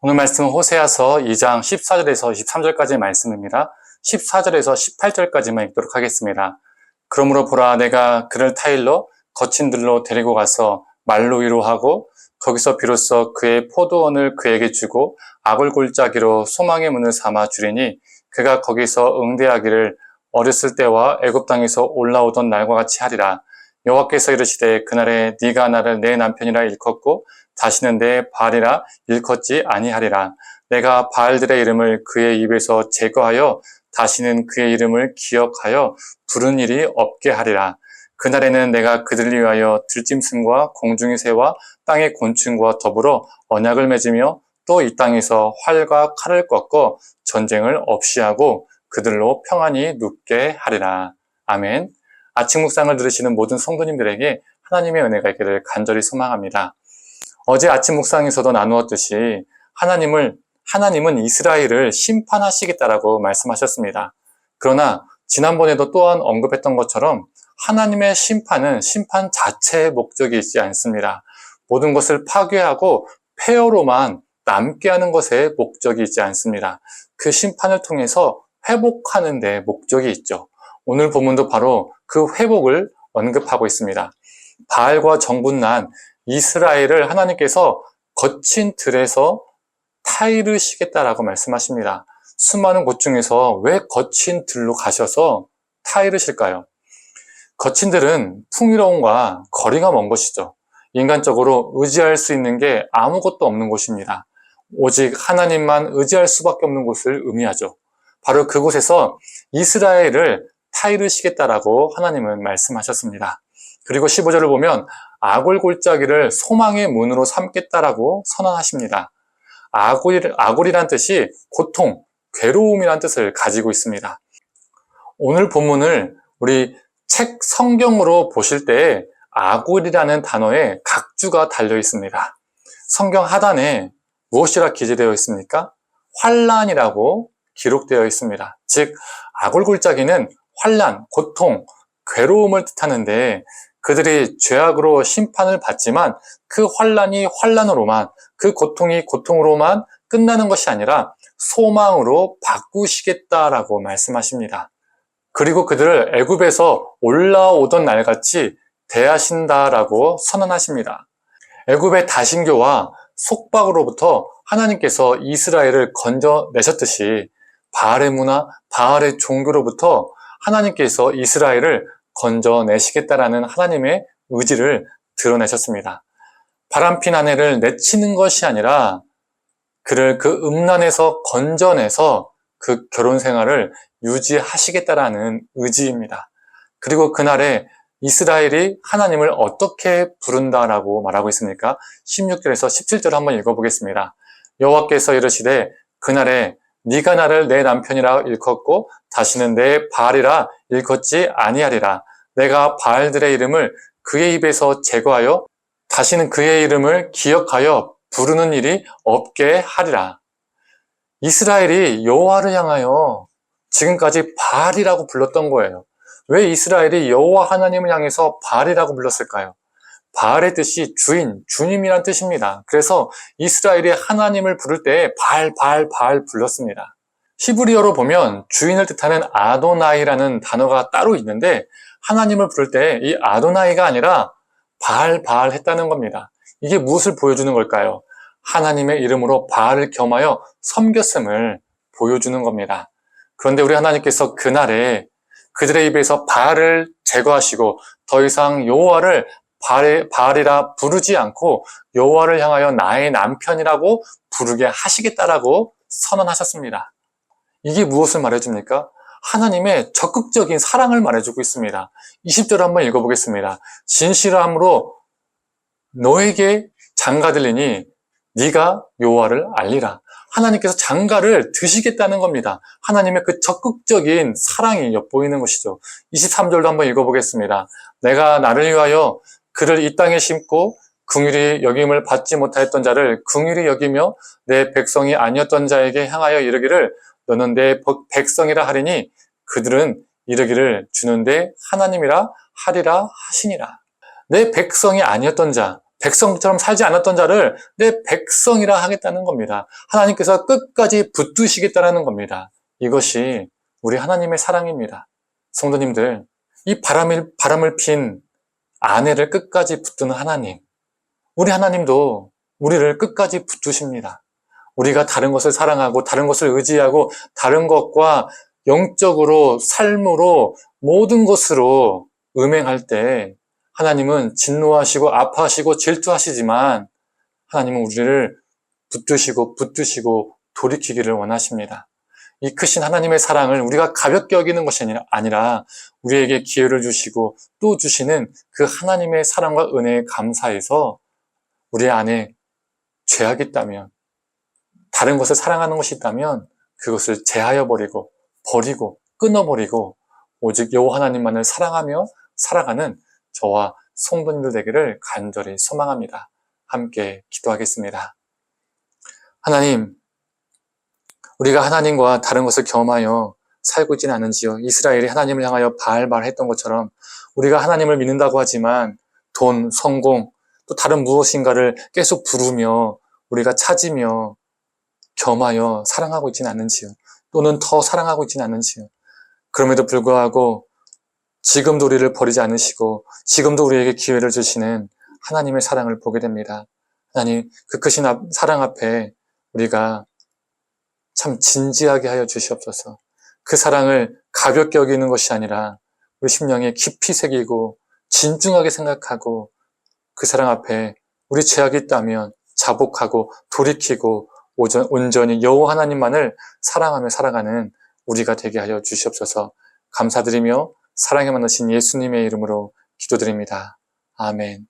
오늘 말씀은 호세아서 2장 14절에서 23절까지의 말씀입니다. 14절에서 18절까지만 읽도록 하겠습니다. 그러므로 보라, 내가 그를 타일로 거친 들로 데리고 가서 말로 위로하고 거기서 비로소 그의 포도원을 그에게 주고 악을 골짜기로 소망의 문을 삼아 주리니 그가 거기서 응대하기를 어렸을 때와 애굽 땅에서 올라오던 날과 같이 하리라. 여호와께서 이르시되 그날에 네가 나를 내 남편이라 일컫고 다시는 내 바알이라 일컫지 아니하리라. 내가 바알들의 이름을 그의 입에서 제거하여 다시는 그의 이름을 기억하여 부른 일이 없게 하리라. 그날에는 내가 그들을 위하여 들짐승과 공중의 새와 땅의 곤충과 더불어 언약을 맺으며 또 이 땅에서 활과 칼을 꺾어 전쟁을 없이 하고 그들로 평안히 눕게 하리라. 아멘. 아침 묵상을 들으시는 모든 성도님들에게 하나님의 은혜가 있기를 간절히 소망합니다. 어제 아침 묵상에서도 나누었듯이 하나님은 이스라엘을 심판하시겠다라고 말씀하셨습니다. 그러나 지난번에도 또한 언급했던 것처럼 하나님의 심판은 심판 자체의 목적이 있지 않습니다. 모든 것을 파괴하고 폐허로만 남게 하는 것에 목적이 있지 않습니다. 그 심판을 통해서 회복하는 데 목적이 있죠. 오늘 본문도 바로 그 회복을 언급하고 있습니다. 바알과 정분난 이스라엘을 하나님께서 거친 들에서 타이르시겠다라고 말씀하십니다. 수많은 곳 중에서 왜 거친 들로 가셔서 타이르실까요? 거친 들은 풍요로움과 거리가 먼 것이죠. 인간적으로 의지할 수 있는 게 아무것도 없는 곳입니다. 오직 하나님만 의지할 수밖에 없는 곳을 의미하죠. 바로 그곳에서 이스라엘을 타이르시겠다라고 하나님은 말씀하셨습니다. 그리고 15절을 보면 악을 골짜기를 소망의 문으로 삼겠다라고 선언하십니다. 악골이란 뜻이 고통, 괴로움이란 뜻을 가지고 있습니다. 오늘 본문을 우리 책 성경으로 보실 때 악골이라는 단어에 각주가 달려 있습니다. 성경 하단에 무엇이라 기재되어 있습니까? 환난이라고 기록되어 있습니다. 즉 악골골짜기는 환난, 고통, 괴로움을 뜻하는데 그들이 죄악으로 심판을 받지만 그 환난이 환난으로만, 그 고통이 고통으로만 끝나는 것이 아니라 소망으로 바꾸시겠다라고 말씀하십니다. 그리고 그들을 애굽에서 올라오던 날같이 대하신다라고 선언하십니다. 애굽의 다신교와 속박으로부터 하나님께서 이스라엘을 건져내셨듯이 바알의 문화, 바알의 종교로부터 하나님께서 이스라엘을 건져내시겠다라는 하나님의 의지를 드러내셨습니다. 바람핀 아내를 내치는 것이 아니라 그를 그 음란에서 건져내서 그 결혼 생활을 유지하시겠다라는 의지입니다. 그리고 그날에 이스라엘이 하나님을 어떻게 부른다라고 말하고 있습니까? 16절에서 17절 한번 읽어보겠습니다. 여호와께서 이르시되 그날에 네가 나를 내 남편이라 일컫고 다시는 내 바알이라 일컫지 아니하리라. 내가 바알들의 이름을 그의 입에서 제거하여 다시는 그의 이름을 기억하여 부르는 일이 없게 하리라. 이스라엘이 여호와를 향하여 지금까지 바알이라고 불렀던 거예요. 왜 이스라엘이 여호와 하나님을 향해서 바알이라고 불렀을까요? 바알의 뜻이 주인, 주님이란 뜻입니다. 그래서 이스라엘이 하나님을 부를 때 바알 불렀습니다. 히브리어로 보면 주인을 뜻하는 아도나이라는 단어가 따로 있는데 하나님을 부를 때 이 아도나이가 아니라 바알 했다는 겁니다. 이게 무엇을 보여주는 걸까요? 하나님의 이름으로 바알을 겸하여 섬겼음을 보여주는 겁니다. 그런데 우리 하나님께서 그날에 그들의 입에서 바알을 제거하시고 더 이상 여호와를 바알이라 부르지 않고 여호와를 향하여 나의 남편이라고 부르게 하시겠다라고 선언하셨습니다. 이게 무엇을 말해줍니까? 하나님의 적극적인 사랑을 말해주고 있습니다. 20절 한번 읽어보겠습니다. 진실함으로 너에게 장가 들리니 네가 여호와를 알리라. 하나님께서 장가를 드시겠다는 겁니다. 하나님의 그 적극적인 사랑이 엿보이는 것이죠. 23절도 한번 읽어보겠습니다. 내가 나를 위하여 그를 이 땅에 심고 긍휼히 여김을 받지 못하였던 자를 긍휼히 여기며 내 백성이 아니었던 자에게 향하여 이르기를 너는 내 백성이라 하리니 그들은 이르기를 주는 데 하나님이라 하리라 하시니라. 내 백성이 아니었던 자, 백성처럼 살지 않았던 자를 내 백성이라 하겠다는 겁니다. 하나님께서 끝까지 붙드시겠다는 겁니다. 이것이 우리 하나님의 사랑입니다. 성도님들, 이 바람을 핀 아내를 끝까지 붙드는 하나님, 우리 하나님도 우리를 끝까지 붙드십니다. 우리가 다른 것을 사랑하고 다른 것을 의지하고 다른 것과 영적으로 삶으로 모든 것으로 음행할 때 하나님은 진노하시고 아파하시고 질투하시지만 하나님은 우리를 붙드시고 돌이키기를 원하십니다. 이 크신 하나님의 사랑을 우리가 가볍게 여기는 것이 아니라 우리에게 기회를 주시고 또 주시는 그 하나님의 사랑과 은혜에 감사해서 우리 안에 죄악이 있다면, 다른 것을 사랑하는 것이 있다면 그것을 제하여 버리고 끊어버리고 오직 여호와 하나님만을 사랑하며 살아가는 저와 성도님들 되기를 간절히 소망합니다. 함께 기도하겠습니다. 하나님, 우리가 하나님과 다른 것을 겸하여 살고 있지는 않은지요. 이스라엘이 하나님을 향하여 바알바알 했던 것처럼 우리가 하나님을 믿는다고 하지만 돈, 성공, 또 다른 무엇인가를 계속 부르며 우리가 찾으며 겸하여 사랑하고 있지는 않는지요. 또는 더 사랑하고 있지는 않는지요. 그럼에도 불구하고 지금도 우리를 버리지 않으시고 지금도 우리에게 기회를 주시는 하나님의 사랑을 보게 됩니다. 하나님, 그 크신 사랑 앞에 우리가 참 진지하게 하여 주시옵소서. 그 사랑을 가볍게 여기는 것이 아니라 우리 심령에 깊이 새기고 진중하게 생각하고 그 사랑 앞에 우리 죄악이 있다면 자복하고 돌이키고 온전히 여호와 하나님만을 사랑하며 살아가는 우리가 되게 하여 주시옵소서. 감사드리며 사랑에 만나신 예수님의 이름으로 기도드립니다. 아멘.